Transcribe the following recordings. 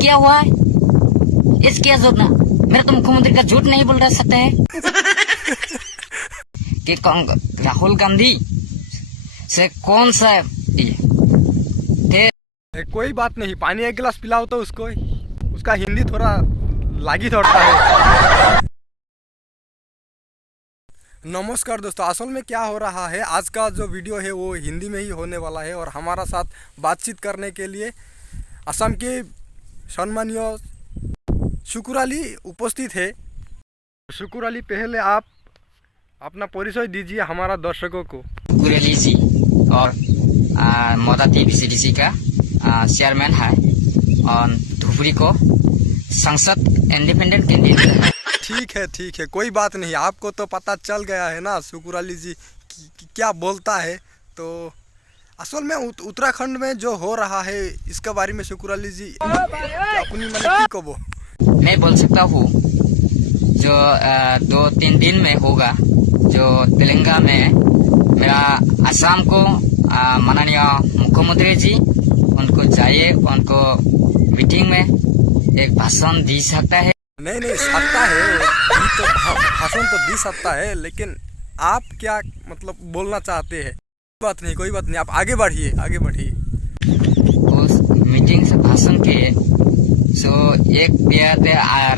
क्या हुआ है? इस क्या जोड़ना? मेरा तो मुख्यमंत्री का झूठ नहीं बोल रहा सकता है कि राहुल गांधी से कौन सा ये थे? कोई बात नहीं, पानी एक गिलास पिलाओ तो उसको। उसका हिंदी थोड़ा लागी थोड़ा है। नमस्कार दोस्तों, असल में क्या हो रहा है, आज का जो वीडियो है वो हिंदी में ही होने वाला है और हमारा साथ बातचीत करने के लिए असम के सम्मानीय शुकुर अली उपस्थित है। शुकुर अली, पहले आप अपना परिचय दीजिए हमारा दर्शकों को। शुकुर अली जी और मोदाती बीसीडीसी का चेयरमैन है और धुबरी को संसद इंडिपेंडेंट कैंडिडेट है। ठीक है, कोई बात नहीं। आपको तो पता चल गया है ना शुकुर अली जी क्या बोलता है। तो असल में उत्तराखंड में जो हो रहा है इसके बारे में शुकुर अली जी अपनी मन को वो मैं बोल सकता हूँ जो 2-3 दिन में होगा, जो तेलंगाना में मेरा असम को माननीय मुख्यमंत्री जी उनको जाइए, उनको मीटिंग में एक भाषण दी सकता है। नहीं सकता है तो भाषण तो दी सकता है, लेकिन आप क्या मतलब बोलना चाहते हैं? कोई बात नहीं, आप आगे बढ़िए। उस मीटिंग से भाषण के एक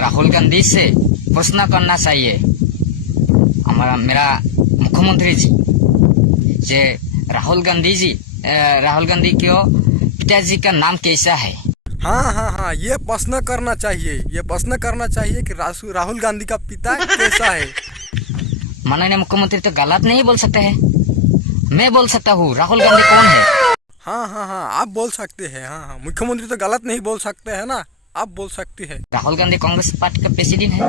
राहुल गांधी से प्रश्न करना चाहिए मेरा मुख्यमंत्री जी, जे राहुल गांधी क्यों पिताजी का नाम कैसा है? हाँ, ये प्रश्न करना चाहिए कि राहुल गांधी का पिता कैसा है। माननीय मुख्यमंत्री तो गलत नहीं बोल सकते हैं। मैं बोल सकता हूँ राहुल गांधी कौन है। हाँ, आप बोल सकते हैं। हाँ, मुख्यमंत्री तो गलत नहीं बोल सकते हैं ना, आप बोल सकते हैं। राहुल गांधी कांग्रेस पार्टी का प्रेसिडेंट है,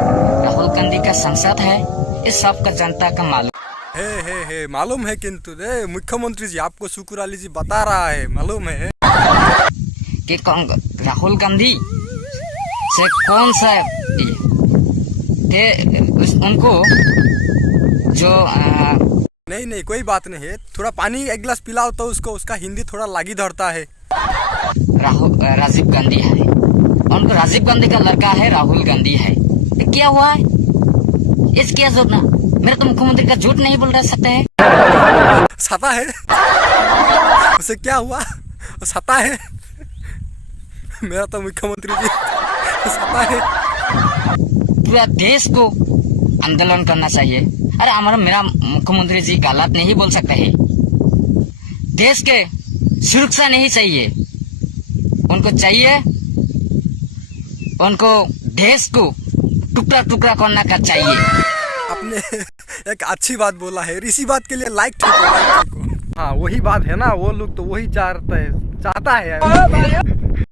राहुल गांधी का सांसद है, ये सबका जनता का मालूम है मालूम है, किंतु मुख्यमंत्री जी आपको शुकुर अली जी बता रहा है, मालूम है कि राहुल गांधी से कौन सा थे उनको जो नहीं कोई बात नहीं है। थोड़ा पानी एक गिलास पिलाओ तो उसका हिंदी थोड़ा लागी धरता है। राजीव गांधी है, उनको राजीव गांधी का लड़का है, राहुल गांधी है। तो क्या हुआ है? इस क्या जोड़ना? मेरा तो मुख्यमंत्री का झूठ नहीं बोल रहा सकता है। सता है उसे क्या हुआ? सता है मेरा तो मुख्यमंत्री जी सता है। पूरा देश को आंदोलन करना चाहिए। अरे मेरा मुख्यमंत्री जी गलत नहीं बोल सकता है। देश के सुरक्षा नहीं चाहिए, उनको देश को टुकड़ा टुकड़ा करना का चाहिए। आपने एक अच्छी बात बोला है, इसी बात के लिए लाइक ठोको। हाँ, वही बात है ना, वो लोग तो वही चाहता है।